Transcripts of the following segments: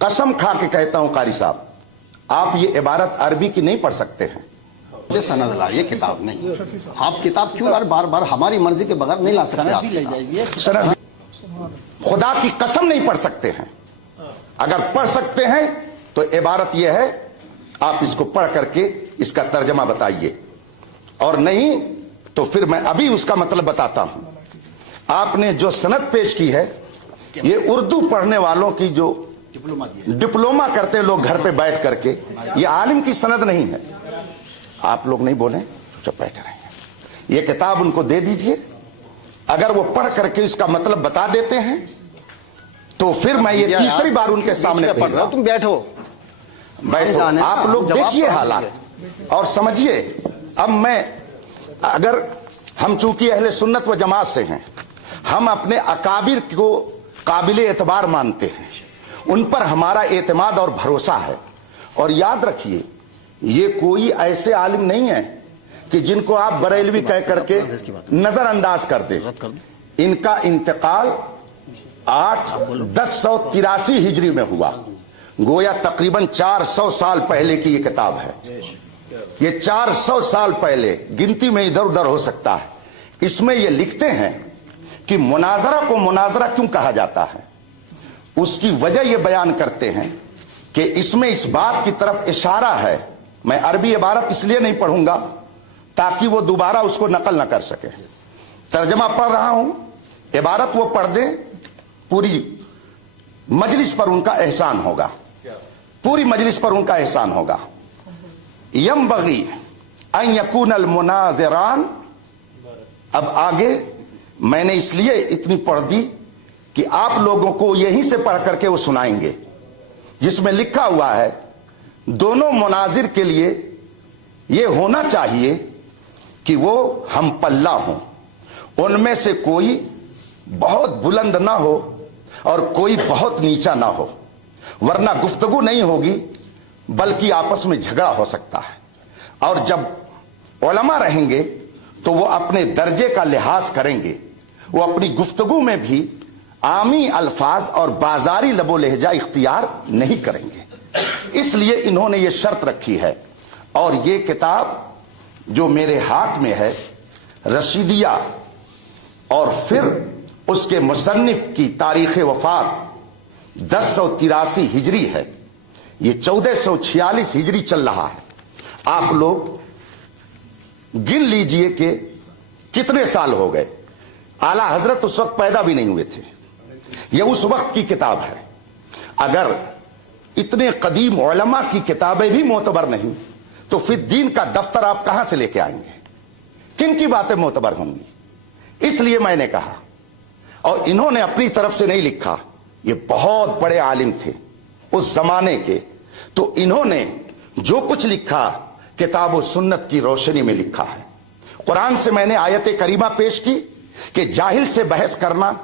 कसम खा के कहता हूं कारी साहब, आप ये इबारत अरबी की नहीं पढ़ सकते हैं। ये सनद ला, ये किताब नहीं। आप किताब क्यों बार बार हमारी मर्जी के बगैर नहीं ला सकते? सनद भी ले जाइए। सनद खुदा की कसम नहीं पढ़ सकते हैं। अगर पढ़ सकते हैं तो इबारत यह है, आप इसको पढ़ करके इसका तर्जमा बताइए, और नहीं तो फिर मैं अभी उसका मतलब बताता हूं। आपने जो सनद पेश की है, ये उर्दू पढ़ने वालों की जो डिप्लोमा करते लोग घर पे बैठ करके, ये आलिम की सनद नहीं है। आप लोग नहीं बोले, चुप बैठे रहेंगे। ये किताब उनको दे दीजिए, अगर वो पढ़ करके इसका मतलब बता देते हैं तो फिर मैं ये तीसरी बार उनके सामने पढ़ रहा हूं। तुम बैठो, आप लोग देखिए हालात और समझिए। अब मैं, अगर हम चूंकि अहले सुन्नत व जमात से हैं, हम अपने अकाबिर को काबिल एतबार मानते हैं, उन पर हमारा एतमाद और भरोसा है। और याद रखिए, ये कोई ऐसे आलिम नहीं है कि जिनको आप बरेलवी कह करके नजरअंदाज कर दे। इनका इंतकाल 1083 हिजरी में हुआ, गोया तकरीबन 400 साल पहले की ये किताब है। ये 400 साल पहले, गिनती में इधर उधर हो सकता है। इसमें ये लिखते हैं कि मुनाजरा को मुनाजरा क्यों कहा जाता है। उसकी वजह ये बयान करते हैं कि इसमें इस बात की तरफ इशारा है। मैं अरबी इबारत इसलिए नहीं पढ़ूंगा ताकि वो दोबारा उसको नकल न कर सके। तर्जमा पढ़ रहा हूं, इबारत वो पढ़ दे, पूरी मजलिस पर उनका एहसान होगा, पूरी मजलिस पर उनका एहसान होगा। यंबगी अन यकून अल मुनाज़िरान। अब आगे मैंने इसलिए इतनी पढ़ दी कि आप लोगों को यहीं से पढ़ करके वो सुनाएंगे, जिसमें लिखा हुआ है दोनों मुनाजिर के लिए ये होना चाहिए कि वो हम पल्ला हों, उनमें से कोई बहुत बुलंद ना हो और कोई बहुत नीचा ना हो, वरना गुफ्तगू नहीं होगी बल्कि आपस में झगड़ा हो सकता है। और जब उलमा रहेंगे तो वो अपने दर्जे का लिहाज करेंगे, वो अपनी गुफ्तगू में भी आमी अल्फाज और बाजारी लबो लहजा इख्तियार नहीं करेंगे। इसलिए इन्होंने ये शर्त रखी है। और ये किताब जो मेरे हाथ में है, रशीदिया, और फिर उसके मुसन्निफ की तारीख वफात 1083 हिजरी है, ये 1446 हिजरी चल रहा है। आप लोग गिन लीजिए कि कितने साल हो गए। आला हजरत उस वक्त पैदा भी नहीं हुए थे। यह उस वक्त की किताब है। अगर इतने कदीम उलमा की किताबें भी मोतबर नहीं, तो फिर दीन का दफ्तर आप कहां से लेके आएंगे? किन की बातें मोतबर होंगी? इसलिए मैंने कहा, और इन्होंने अपनी तरफ से नहीं लिखा, ये बहुत बड़े आलिम थे उस जमाने के, तो इन्होंने जो कुछ लिखा किताब व सुन्नत की रोशनी में लिखा है। कुरान से मैंने आयत करीमा पेश की कि जाहिल से बहस करना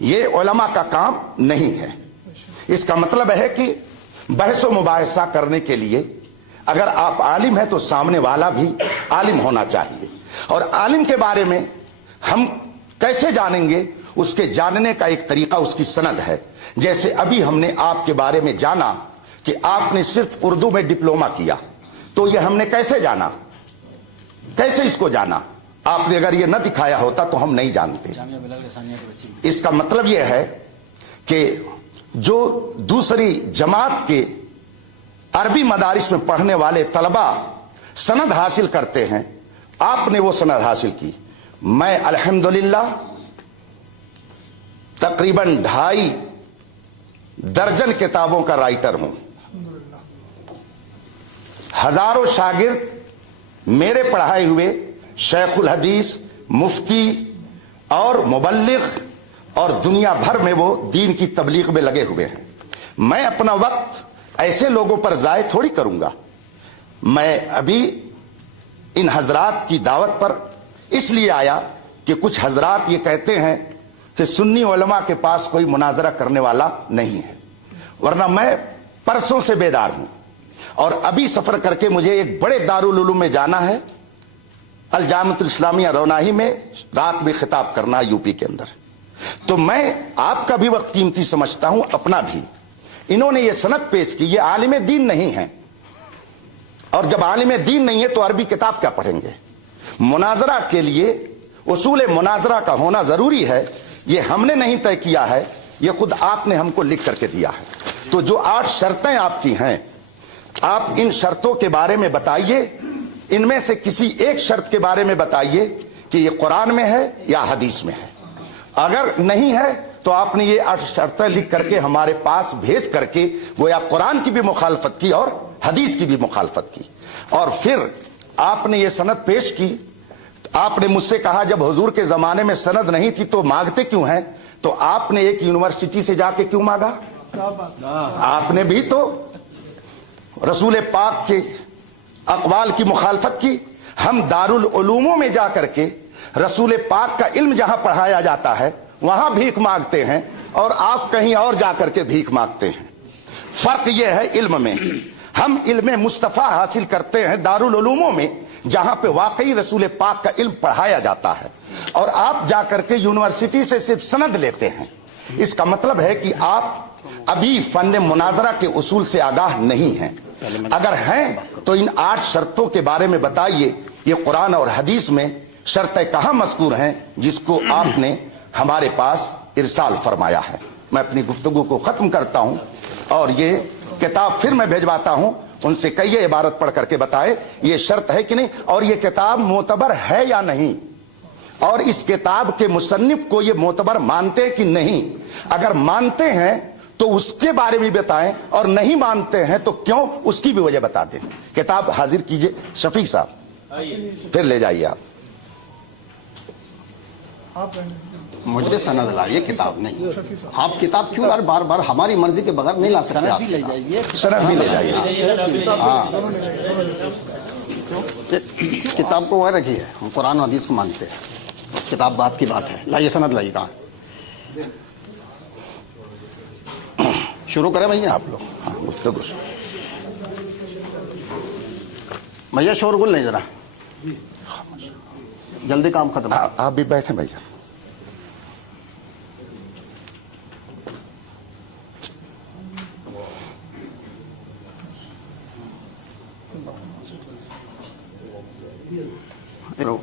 ये उलमा का काम नहीं है। इसका मतलब है कि बहस व मुबाहिसा करने के लिए अगर आप आलिम हैं तो सामने वाला भी आलिम होना चाहिए। और आलिम के बारे में हम कैसे जानेंगे? उसके जानने का एक तरीका उसकी सनद है। जैसे अभी हमने आपके बारे में जाना कि आपने सिर्फ उर्दू में डिप्लोमा किया, तो यह हमने कैसे जाना? कैसे इसको जाना? आपने अगर यह न दिखाया होता तो हम नहीं जानते। इसका मतलब यह है कि जो दूसरी जमात के अरबी मदारिस में पढ़ने वाले तलबा सनद हासिल करते हैं, आपने वो सनद हासिल की। मैं अल्हम्दुलिल्लाह तकरीबन 2.5 दर्जन किताबों का राइटर हूं। हजारों शागिर्द मेरे पढ़ाए हुए शेखुल हदीस, मुफ्ती और मुबल्लिग और दुनिया भर में वो दीन की तबलीग में लगे हुए हैं। मैं अपना वक्त ऐसे लोगों पर ज़ाय थोड़ी करूंगा। मैं अभी इन हजरात की दावत पर इसलिए आया कि कुछ हजरात ये कहते हैं कि सुन्नी उलमा के पास कोई मुनाजरा करने वाला नहीं है, वरना मैं परसों से बेदार हूं। और अभी सफर करके मुझे एक बड़े दारुल उलूम में जाना है, अल जामिअतुल इस्लामिया रौनाही में रात में खिताब करना है यूपी के अंदर। तो मैं आपका भी वक्त कीमती समझता हूं, अपना भी, इन्होंने ये सनद पेश की, ये आलिम दीन नहीं है, और जब आलिम दीन नहीं है तो अरबी किताब क्या पढ़ेंगे। मुनाजरा के लिए उसूल मुनाजरा का होना जरूरी है, ये हमने नहीं तय किया है, ये खुद आपने हमको लिख करके दिया है। तो जो 8 शर्तें आपकी हैं, आप इन शर्तों के बारे में बताइए, इनमें से किसी एक शर्त के बारे में बताइए कि ये कुरान में है या हदीस में है। अगर नहीं है तो आपने ये 8 शर्तें लिख करके हमारे पास भेज करके वो या कुरान की भी मुखालफत की और हदीस की भी मुखालफत की, और फिर आपने ये सनद पेश की। आपने मुझसे कहा जब हुजूर के जमाने में सनद नहीं थी तो मांगते क्यों हैं, तो आपने एक यूनिवर्सिटी से जाके क्यों मांगा? आपने भी तो रसूल पाक के अक़वाल की मुखालफत की। हम दारुल उलूमों में जा करके रसूल पाक का इल्म जहां पढ़ाया जाता है वहां भीख मांगते हैं, और आप कहीं और जाकर के भीख मांगते हैं। फर्क यह है इल्म में, हम इल्म मुस्तफा हासिल करते हैं दारुल उलूमों में जहां पे वाकई रसूल पाक का इल्म पढ़ाया जाता है, और आप जाकर के यूनिवर्सिटी से सिर्फ सनद लेते हैं। इसका मतलब है कि आप अभी फन मुनाजरा के उसूल से आगाह नहीं हैं। अगर हैं तो इन 8 शर्तों के बारे में बताइए, ये कुरान और हदीस में शर्तें कहां मज़कूर हैं जिसको आपने हमारे पास इरसाल फरमाया है। मैं अपनी गुफ्तगू को खत्म करता हूं, और ये किताब फिर मैं भेजवाता हूं, उनसे कहिए इबारत पढ़ करके बताए ये शर्त है कि नहीं, और ये किताब मोतबर है या नहीं, और इस किताब के मुसन्निफ को ये मोतबर मानते हैं कि नहीं। अगर मानते हैं तो उसके बारे में बताएं, और नहीं मानते हैं तो क्यों, उसकी भी वजह बता दें। किताब हाजिर कीजिए शफीक साहब, फिर ले जाइए आप। मुझे सनद लाइए, किताब नहीं। आप किताब क्यों बार बार हमारी मर्जी के बगैर नहीं ला सकते? सनद भी ले जाइए, सनद भी ले जाइए। हाँ, किताब को वह रखिए, हम कुरान और हदीस को मानते हैं, किताब बात की बात है। लाइए सनद लाइए, कहाँ शुरू करें भैया आप लोग? हाँ, गुफ्तगू भैया, शोरगुल नहीं, जरा जल्दी काम खत्म। आप भी बैठे भैया।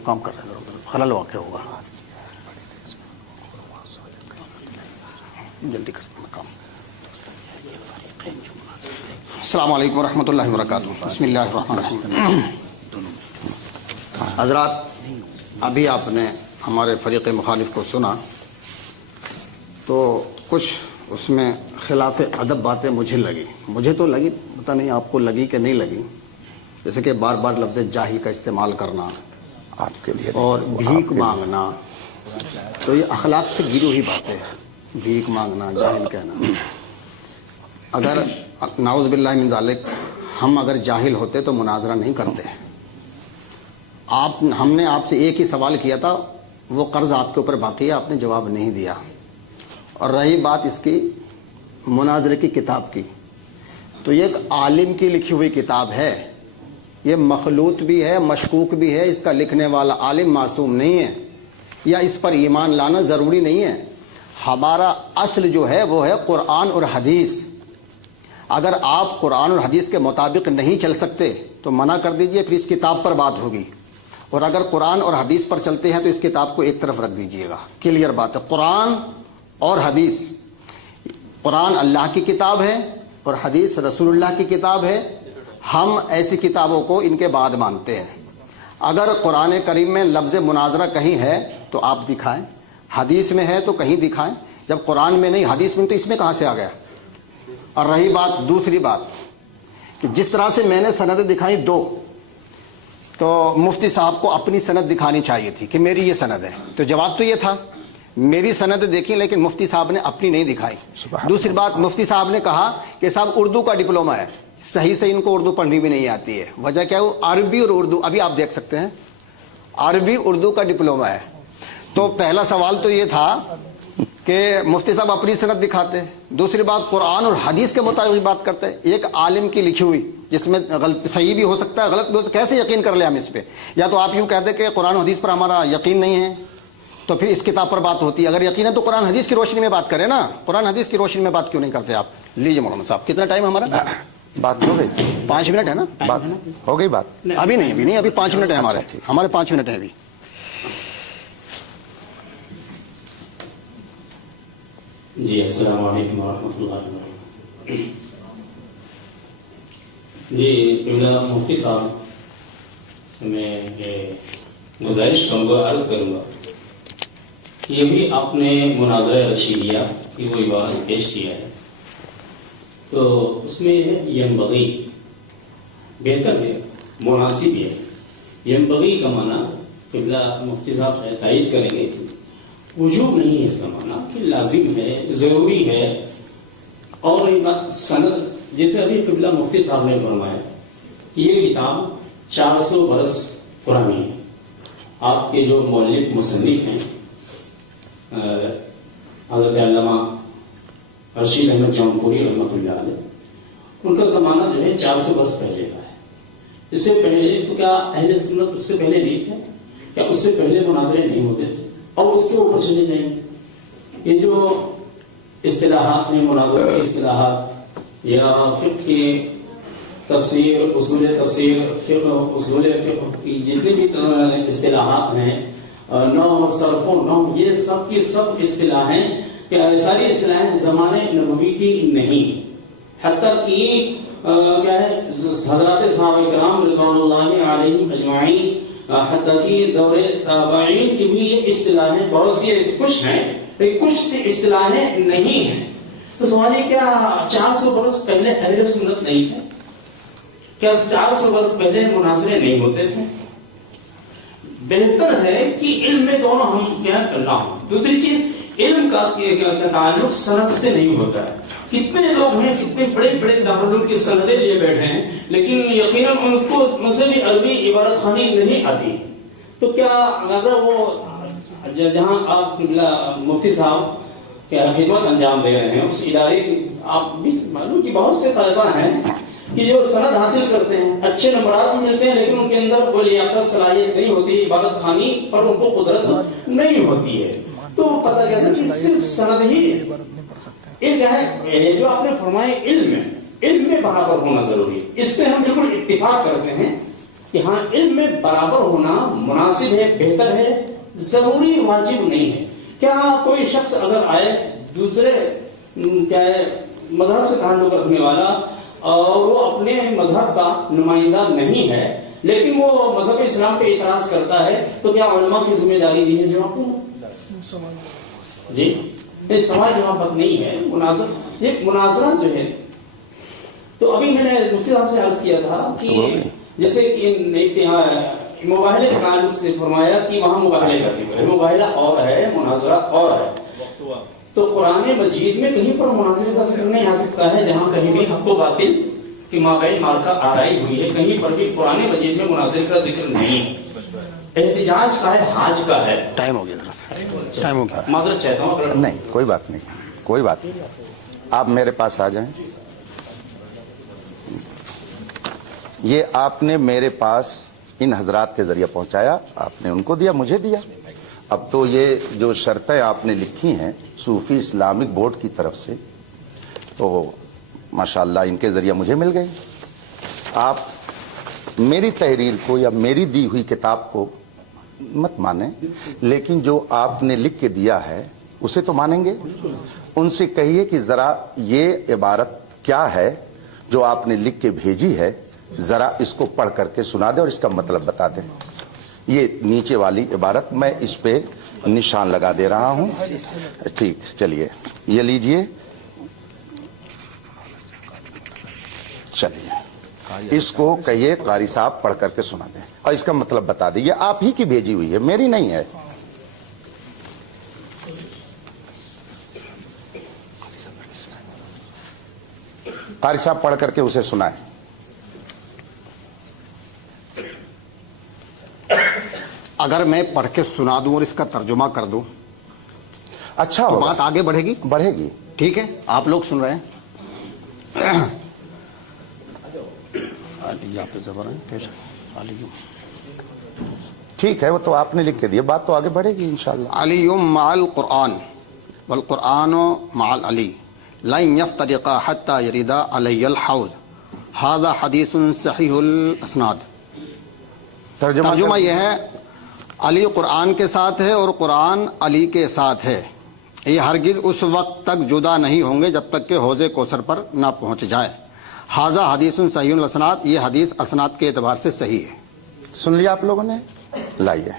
काम कर रहे हैं, खलल वाक़ होगा, जल्दी कर काम। अस्सलाम वालेकुम रहमतुल्लाहि व बरकातुहू। बिस्मिल्लाहिर्रहमानिर्रहीम। हज़रात, अभी आपने हमारे फ़रीक़ मुखालिफ को सुना तो कुछ उसमें खिलाफ अदब बातें मुझे तो लगी, पता नहीं आपको लगी कि नहीं लगी। जैसे कि बार बार लफ्ज़ जाहिल का इस्तेमाल करना आपके लिए, और भीख मांगना, तो ये अखलाक से गिरी हुई बातें हैं। भीख मांगना, जाहिल कहना। अगर नाउज़ बिल्लाहि मिन ज़ालिक हम अगर जाहिल होते तो मुनाजरा नहीं करते। हमने आपसे एक ही सवाल किया था, वो कर्ज आपके ऊपर बाकी है, आपने जवाब नहीं दिया। और रही बात इसकी मुनाजरे की किताब की, तो ये एक आलिम की लिखी हुई किताब है, ये मखलूत भी है, मशकूक भी है। इसका लिखने वाला आलिम मासूम नहीं है, या इस पर ईमान लाना ज़रूरी नहीं है। हमारा असल जो है वो है कुरान और हदीस। अगर आप कुरान और हदीस के मुताबिक नहीं चल सकते तो मना कर दीजिए, फिर इस किताब पर बात होगी। और अगर कुरान और हदीस पर चलते हैं तो इस किताब को एक तरफ रख दीजिएगा। क्लियर बात है। कुरान और हदीस, कुरान अल्लाह की किताब है और हदीस रसूलुल्लाह की किताब है। हम ऐसी किताबों को इनके बाद मानते हैं। अगर कुरान करीम में लफ्ज़ मुनाजरा कहीं है तो आप दिखाएं, हदीस में है तो कहीं दिखाएं। जब कुरान में नहीं, हदीस में, तो इसमें कहाँ से आ गया? और रही बात, दूसरी बात कि जिस तरह से मैंने सनद दिखाई दो, तो मुफ्ती साहब को अपनी सनद दिखानी चाहिए थी कि मेरी ये सनद है। तो जवाब तो ये था, मेरी सनद देखी, लेकिन मुफ्ती साहब ने अपनी नहीं दिखाई। दूसरी बात, मुफ्ती साहब ने कहा कि साहब उर्दू का डिप्लोमा है, सही से इनको उर्दू पढ़नी भी नहीं आती है। वजह क्या है? वो अरबी और उर्दू, अभी आप देख सकते हैं, अरबी उर्दू का डिप्लोमा है। तो पहला सवाल तो ये था कि मुफ्ती साहब अपनी सनद दिखाते। दूसरी बात, कुरान और हदीस के मुताबिक बात करते हैं। एक आलिम की लिखी हुई, जिसमें सही भी हो सकता है, गलत भी हो सकता है, कैसे यकीन कर ले हम इस पे? या तो आप यूं कहते कि कुरान हदीस पर हमारा यकीन नहीं है, तो फिर इस किताब पर बात होती है। अगर यकीन है तो कुरान हदीस की रोशनी में बात करें ना, कुरान हदीस की रोशनी में बात क्यों नहीं करते आप? لیجیے مولانا صاحب، کتنا ٹائم ہمارا؟ بات ہو گئی؟ 5 منٹ ہے نا؟ بات ہو گئی بات؟ ابھی نہیں، ابھی 5 منٹ ہے ہمارے، اچھا، ٹھیک۔ ہمارے 5 منٹ ہے ابھی۔ جی السلام علیکم ورحمۃ اللہ وبرکاتہ۔ جی قبلہ مفتی صاحب سے میں یہ گزارش کروں گا، عرض کروں گا کہ یہ بھی آپ نے مناظرہ رشیدیہ کی وہ عبارت پیش کیا ہے، تو اس میں ینبغی بہتر ہے، مناسب ہے۔ ینبغی کا معنی قبلہ مفتی صاحب تائید کریں گے، وجوب نہیں ہے اس کا معنی کہ لازم ہے، ضروری ہے۔ اور سند جیسے ابھی قبلہ مفتی صاحب نے فرمایا کہ یہ کتاب 400 برس پرانی ہے۔ آپ کے جو مؤلف مصنف ہیں حضرت علامہ رشید احمد جونپوری رحمۃ اللہ علیہ، ان کا زمانہ جو ہے 400 برس پہلے کا ہے۔ اس سے پہلے تو کیا اہل سنت اس سے پہلے نہیں تھے؟ کیا اس سے پہلے مناظرے نہیں ہوتے تھے؟ اور اس کے اوپر چلے جائیں، یہ جو اصطلاحات ہیں، مناظرے کی اصطلاحات یا فقہ کی تفسیر، اصول تفسیر، فقہ، اصول فقہ کی جتنی بھی اصطلاحات ہیں، نحو، صرف و نحو، یہ سب کی سب اصطلاحیں، کیا ساری اصطلاحیں زمانے نبوی کی نہیں، حتیٰ کہ کیا ہے حضرات صحابہ کرام رضوان اللہ علیہم اجمعین، حتیٰ کہ دور تابعین کی بھی یہ اصطلاحیں بہت سی کچھ ہیں، کچھ اصطلاحیں نہیں ہیں۔ تو سوال یہ کیا 400 برس پہلے اہل سنت نہیں تھے؟ کیا 400 برس پہلے مناظرے نہیں ہوتے تھے؟ بہتر ہے کہ علم میں دونوں ہم کیا کرنا ہو۔ دوسری چیز، علم کا تعلق سند سے نہیں ہوتا ہے۔ کتنے لوگ ہیں، کتنے بڑے بڑے دارالعلوم کی سندیں لیے بیٹھے ہیں، لیکن یقیناً ان سے بھی عربی عبارت خوانی نہیں آتی۔ تو کیا اگر وہ جہاں آپ مفتی صاحب کیا خدمت انجام دے رہے ہیں، اس ادارے کی آپ بھی معلوم کہ بہت سے طالبہ ہیں کہ جو سند حاصل کرتے ہیں، اچھے نمبرات ملتے ہیں، لیکن ان کے اندر کوئی لیاقت صلاحیت نہیں ہوتی، عبادت خوانی پر ان کو قدرت نہیں ہوتی ہے۔ تو پتہ کیا ہے کہ صرف سند ہی یہ کیا ہے، جو آپ نے فرمایا علم میں برابر ہونا ضروری ہے، اس سے ہم بالکل اتفاق کرتے ہیں کہ ہاں علم میں برابر ہونا مناسب ہے، بہتر ہے، ضروری واجب نہیں ہے۔ کیا کوئی شخص اگر آئے دوسرے کیا ہے مذہب سے تعلق رکھنے والا اور وہ اپنے مذہب کا نمائندہ نہیں ہے، لیکن وہ مذہب اسلام پہ اعتراض کرتا ہے، تو کیا علماء کی ذمہ داری نہیں ہے جواب دینا؟ جی یہ سوال جواب نہیں ہے، یہ مناظرہ جو ہے۔ تو ابھی میں نے مفتی صاحب سے عرض کیا تھا کہ جیسے کہ مباحلے کے تعلق سے فرمایا کہ وہاں مباحلے کا ذکر ہے، مباحلہ اور ہے، مناظرہ اور ہے۔ تو قرآن مجید میں کہیں پر مناظرے کا ذکر نہیں آ سکتا ہے، جہاں کہیں بھی حق و باطل کی مابین مارکہ آرائی ہوئی ہے، کہیں پر بھی قرآن مجید میں مناظرے کا ذکر نہیں۔ احتجاج کا ہے، حاج کا ہے۔ ٹائم ہو گیا، ٹائم ہو گیا، معذرت چاہتا ہوں۔ نہیں کوئی بات نہیں، کوئی بات نہیں، آپ میرے پاس آ جائیں۔ یہ آپ نے میرے پاس ان حضرات کے ذریعے پہنچایا، آپ نے ان کو دیا، مجھے دیا۔ اب تو یہ جو شرطیں آپ نے لکھی ہیں صوفی اسلامک بورڈ کی طرف سے، تو ماشاءاللہ ان کے ذریعے مجھے مل گئی۔ آپ میری تحریر کو یا میری دی ہوئی کتاب کو مت مانیں، لیکن جو آپ نے لکھ کے دیا ہے اسے تو مانیں گے۔ ان سے کہیے کہ ذرا یہ عبارت کیا ہے جو آپ نے لکھ کے بھیجی ہے، ذرا اس کو پڑھ کر کے سنا دیں اور اس کا مطلب بتا دیں۔ یہ نیچے والی عبارت میں اس پہ نشان لگا دے رہا ہوں۔ ٹھیک، چلیے یہ لیجئے، چلیے اس کو کہیے قاری صاحب پڑھ کر کے سنا دیں اور اس کا مطلب بتا دیں۔ یہ آپ ہی کی بھیجی ہوئی ہے، میری نہیں ہے۔ قاری صاحب پڑھ کر کے اسے سنائیں۔ اگر میں پڑھ کے سنا دوں اور اس کا ترجمہ کر دوں اچھا تو ہوگا، بات آگے بڑھے گی؟ بڑھے گی۔ ٹھیک ہے، آپ لوگ سن رہے ہیں؟ ٹھیک ہے، وہ تو آپ نے لکھ کے دیا، بات تو آگے بڑھے گی انشاءاللہ۔ علی مع القرآن والقرآن مع العلی لن يفترقا حتى يردا علی الحوض هذا حدیث صحیح الاسناد۔ ترجمہ یہ ہے علی قرآن کے ساتھ ہے اور قرآن علی کے ساتھ ہے، یہ ہرگز اس وقت تک جدا نہیں ہوں گے جب تک کہ حوض کوثر پر نہ پہنچ جائے۔ ھذا حدیث صحیح الاسناد، یہ حدیث اسناد کے اعتبار سے صحیح ہے۔ سن لیا آپ لوگوں نے؟ لائیے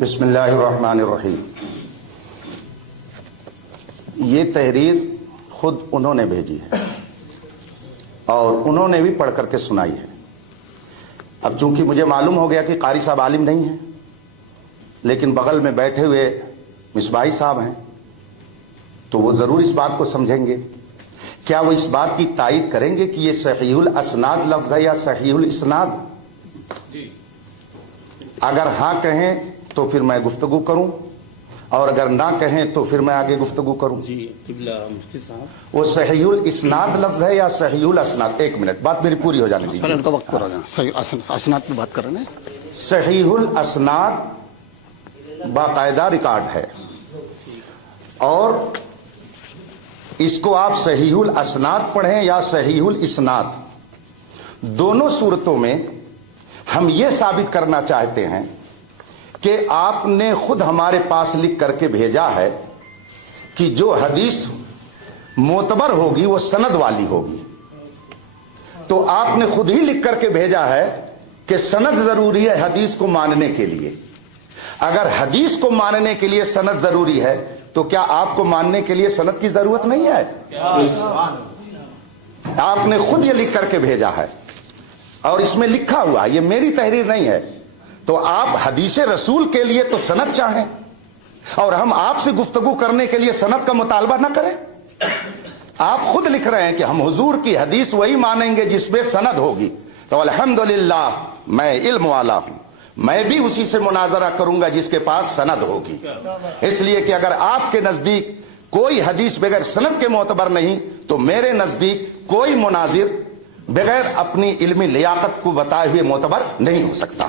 بسم اللہ الرحمن الرحیم۔ یہ تحریر خود انہوں نے بھیجی ہے اور انہوں نے بھی پڑھ کر کے سنائی ہے۔ اب چونکہ مجھے معلوم ہو گیا کہ قاری صاحب عالم نہیں ہیں، لیکن بغل میں بیٹھے ہوئے مصباحی صاحب ہیں تو وہ ضرور اس بات کو سمجھیں گے۔ کیا وہ اس بات کی تائید کریں گے کہ یہ صحیح الاسناد لفظ ہے یا صحیح الاسناد؟ اگر ہاں کہیں تو پھر میں گفتگو کروں، اور اگر نہ کہیں تو پھر میں آگے گفتگو کروں۔ جی قبلہ مفتی صاحب، وہ صحیح الاسناد لفظ ہے یا صحیح الاسناد؟ ایک منٹ، بات میری پوری ہو جانے دیجیے۔ ان کا وقت پورا صحیح اسناد پہ بات کر رہے ہیں۔ صحیح الاسناد باقاعدہ ریکارڈ ہے، اور اس کو آپ صحیح الاسناد پڑھیں یا صحیح الاسناد، دونوں صورتوں میں ہم یہ ثابت کرنا چاہتے ہیں کہ آپ نے خود ہمارے پاس لکھ کر کے بھیجا ہے کہ جو حدیث معتبر ہوگی وہ سند والی ہوگی، تو آپ نے خود ہی لکھ کر کے بھیجا ہے کہ سند ضروری ہے حدیث کو ماننے کے لیے۔ اگر حدیث کو ماننے کے لیے سند ضروری ہے تو کیا آپ کو ماننے کے لیے سند کی ضرورت نہیں ہے؟ آپ نے خود یہ لکھ کر کے بھیجا ہے اور اس میں لکھا ہوا، یہ میری تحریر نہیں ہے، تو آپ حدیث رسول کے لیے تو سند چاہیں اور ہم آپ سے گفتگو کرنے کے لیے سند کا مطالبہ نہ کریں۔ آپ خود لکھ رہے ہیں کہ ہم حضور کی حدیث وہی مانیں گے جس پہ سند ہوگی، تو الحمدللہ میں علم والا ہوں، میں بھی اسی سے مناظرہ کروں گا جس کے پاس سند ہوگی، اس لیے کہ اگر آپ کے نزدیک کوئی حدیث بغیر سند کے معتبر نہیں تو میرے نزدیک کوئی مناظر بغیر اپنی علمی لیاقت کو بتائے ہوئے معتبر نہیں ہو سکتا۔